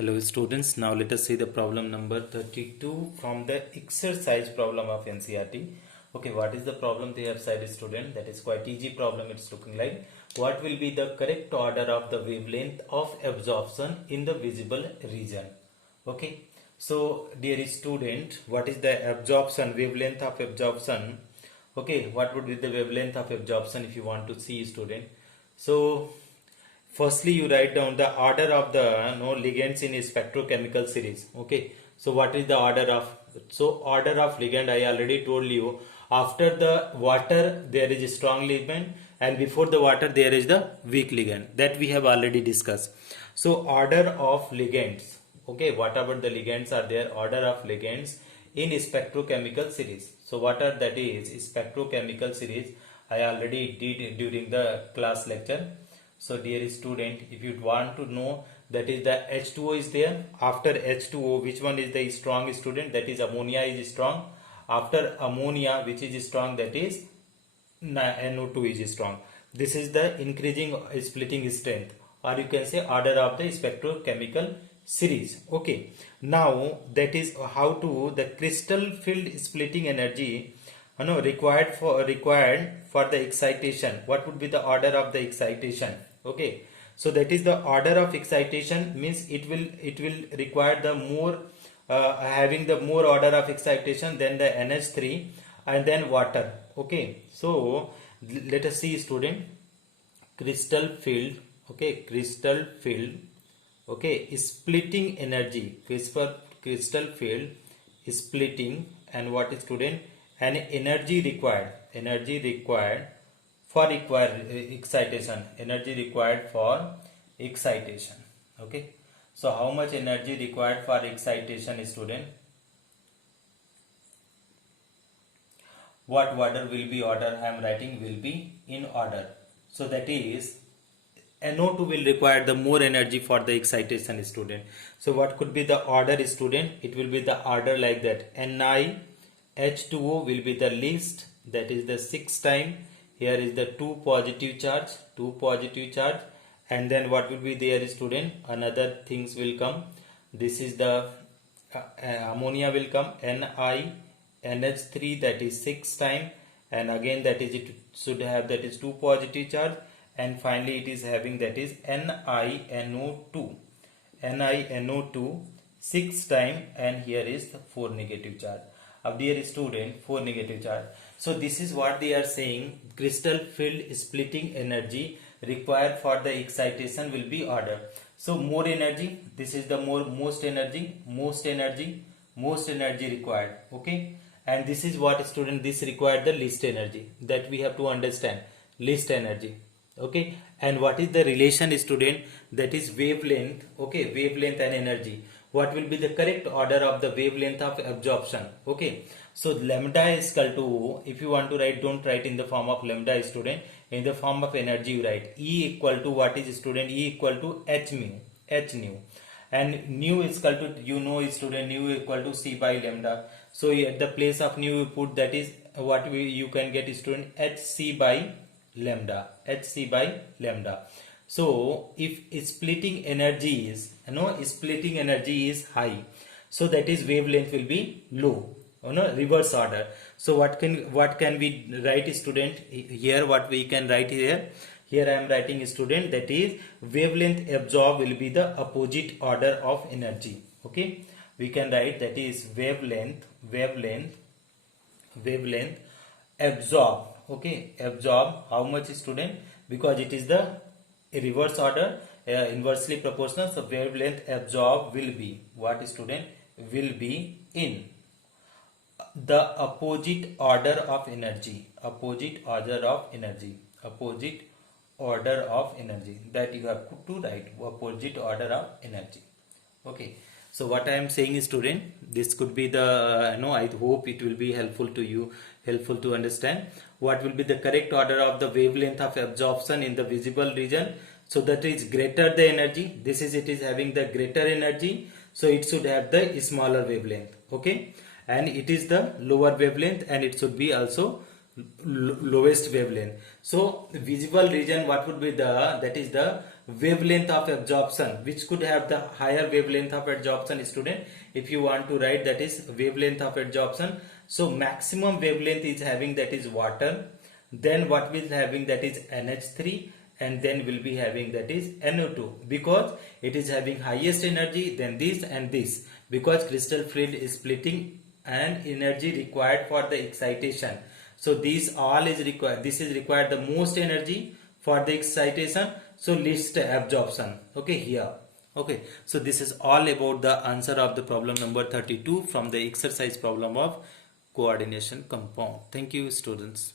Hello students, now let us see the problem number 32 from the exercise problem of NCERT. Okay, what is the problem they have said, student? That is quite easy problem. It's looking like what will be the correct order of the wavelength of absorption in the visible region. Okay, so dear student, what is the absorption, wavelength of absorption? Okay, what would be the wavelength of absorption if you want to see, student? So firstly you write down the order of the ligands in a spectrochemical series. Okay, so what is the order of, so order of ligand I already told you. After the water there is a strong ligand and before the water there is the weak ligand, that we have already discussed. So order of ligands, okay, whatever the ligands are there, order of ligands in spectrochemical series. So what are that is spectrochemical series I already did during the class lecture. So dear student, if you want to know, that is the H2O is there. After H2O, which one is the strong, student? That is ammonia is strong. After ammonia, which is strong, that is NO2 is strong. This is the increasing splitting strength, or you can say order of the spectrochemical series. Okay, now that is how to the crystal field splitting energy required for the excitation. What would be the order of the excitation? Okay, so that is the order of excitation, means it will require the more having the more order of excitation than the NH3 and then water. Okay, so let us see, student. Crystal field, okay, crystal field, okay, splitting energy, crystal field splitting, and what is, student? And energy required for excitation, energy required for excitation. Okay, so how much energy required for excitation, student? What order will be order I am writing will be in order. So that is NO2 will require the more energy for the excitation, student. So what could be the order, student? It will be the order like that. H2O will be the least, that is the 6 time. Here is the 2 positive charge, and then what will be there, student? Another things will come. This is the ammonia will come, NiNH3, that is 6 time, and again that is it should have, that is 2 positive charge, and finally it is having, that is NiNO2 6 time, and here is the 4 negative charge. Dear student, 4 negative charge. So this is what they are saying, crystal field splitting energy required for the excitation will be order. So more energy, this is the most energy required. Okay, and this is what, student, this required the least energy, that we have to understand, least energy. Okay, and what is the relation, student? That is wavelength. Okay, wavelength and energy. What will be the correct order of the wavelength of absorption? Okay, so lambda is equal to, if you want to write, don't write in the form of lambda, student, in the form of energy you write E equal to, what is, student? E equal to h nu, and nu is equal to, you know, student, nu equal to C by lambda. So at the place of nu you put, that is what you can get, student, hc by lambda. So if splitting energy is, splitting energy is high, so that is wavelength will be low, reverse order. So what can we write, student? Here what we can write here I am writing, student, that is wavelength absorb will be the opposite order of energy. Okay, we can write that is wavelength absorb. Okay, absorb how much, student? Because it is the reverse order, inversely proportional. So wavelength absorb will be what, student? Will be in the opposite order of energy, that you have to write, opposite order of energy. Okay, so what I am saying is, student, this could be the I hope it will be helpful to you, helpful to understand what will be the correct order of the wavelength of absorption in the visible region. So that is greater the energy, this is, it is having the greater energy, so it should have the smaller wavelength. Okay, and it is the lower wavelength, and it should be also lowest wavelength. So visible region, what would be the, that is the wavelength of absorption, which could have the higher wavelength of absorption, student. If you want to write, that is wavelength of absorption. So maximum wavelength is having, that is water. Then what we is having, that is NH3, and then will be having, that is NO2, because it is having highest energy than this and this, because crystal field is splitting and energy required for the excitation. So these all is required, this is required the most energy for the excitation, so least absorption. Okay, here. Okay, so this is all about the answer of the problem number 32 from the exercise problem of coordination compound. Thank you, students.